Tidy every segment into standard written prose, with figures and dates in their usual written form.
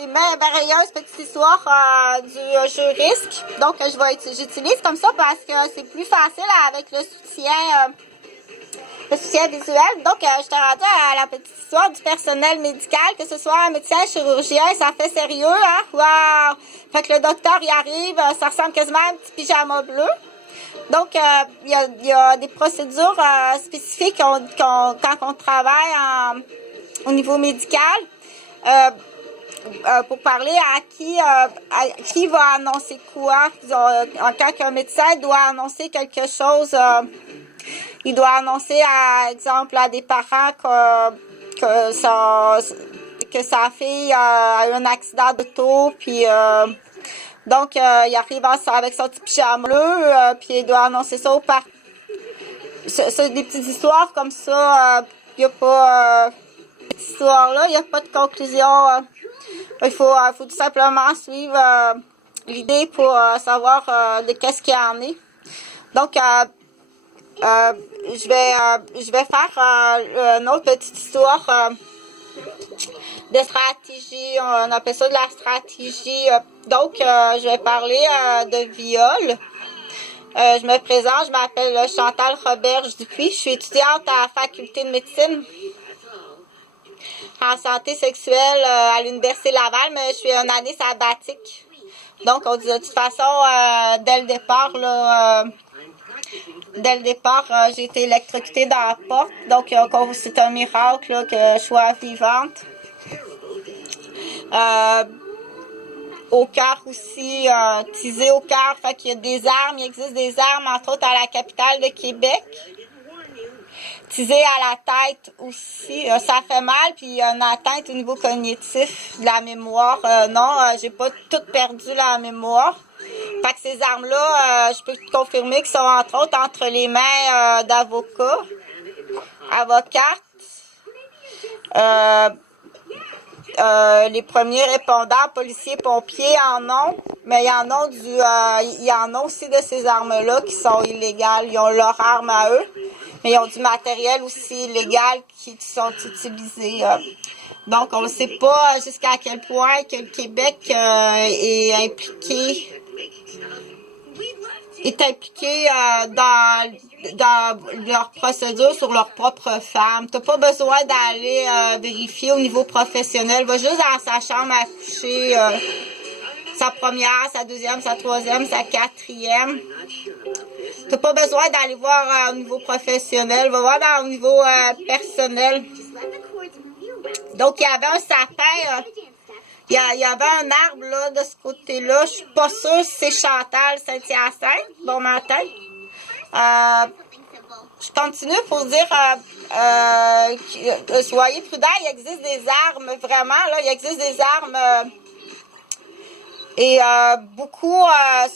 les mains balayeuses, petite histoire du jeu risque. Donc, j'utilise comme ça parce que c'est plus facile avec le soutien visuel. Donc, je te rendue à la petite histoire du personnel médical, que ce soit un médecin, chirurgien, ça fait sérieux, hein? Wow! Fait que le docteur y arrive, ça ressemble quasiment à un petit pyjama bleu. Donc, il y a des procédures spécifiques quand on travaille au niveau médical. Pour parler à qui va annoncer quoi. Quand un médecin doit annoncer quelque chose, il doit annoncer, à exemple, à des parents que sa fille a eu un accident d'auto, puis donc il arrive avec son petit pyjama bleu, puis il doit annoncer ça aux parents. C'est des petites histoires comme ça, il n'y a pas cette histoire-là, il n'y a pas de conclusion. Il faut tout simplement suivre l'idée pour savoir de qu'est-ce qu'il y en est. Donc, je vais faire une autre petite histoire de stratégie. On appelle ça de la stratégie. Donc, je vais parler de viol. Je me présente, je m'appelle Chantal Roberge Dupuis. Je suis étudiante à la faculté de médecine en santé sexuelle à l'Université Laval, mais je suis une année sabbatique. Donc, on dit de toute façon, dès le départ, j'ai été électrocutée dans la porte. Donc, c'est un miracle là, que je sois vivante. Au cœur aussi, tisé au cœur, fait qu'il y a des armes, il existe des armes, entre autres à la capitale de Québec. Tisé à la tête aussi, ça fait mal, puis il y a une atteinte au niveau cognitif de la mémoire. Non, j'ai pas tout perdu la mémoire. Fait que ces armes-là, je peux te confirmer qu'ils sont entre autres entre les mains d'avocats, avocates. Les premiers répondants, policiers, pompiers en ont, mais il y en a aussi de ces armes-là qui sont illégales. Ils ont leur arme à eux, mais ils ont du matériel aussi illégal qui sont utilisés. Donc, on ne sait pas jusqu'à quel point que le Québec est impliqué dans leur procédure sur leurs propres femmes. Tu n'as pas besoin d'aller vérifier au niveau professionnel. Va juste dans sa chambre à coucher, sa première, sa deuxième, sa troisième, sa quatrième. Tu n'as pas besoin d'aller voir au niveau professionnel. Va voir au niveau personnel. Donc, il y avait un sapin... Il y avait un arbre là, de ce côté-là. Je suis pas sûre si c'est Chantal Saint-Hyacinthe. Bon matin. Je continue pour dire soyez prudents. Il existe des armes, vraiment. Là, il existe des armes. Et beaucoup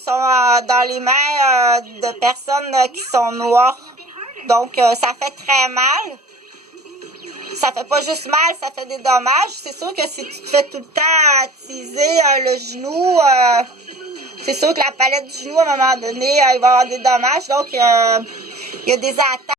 sont dans les mains de personnes qui sont noires. Donc, ça fait très mal. Ça fait pas juste mal, ça fait des dommages. C'est sûr que si tu te fais tout le temps attiser le genou, c'est sûr que la palette du genou, à un moment donné, il va y avoir des dommages. Donc, il y a des attaques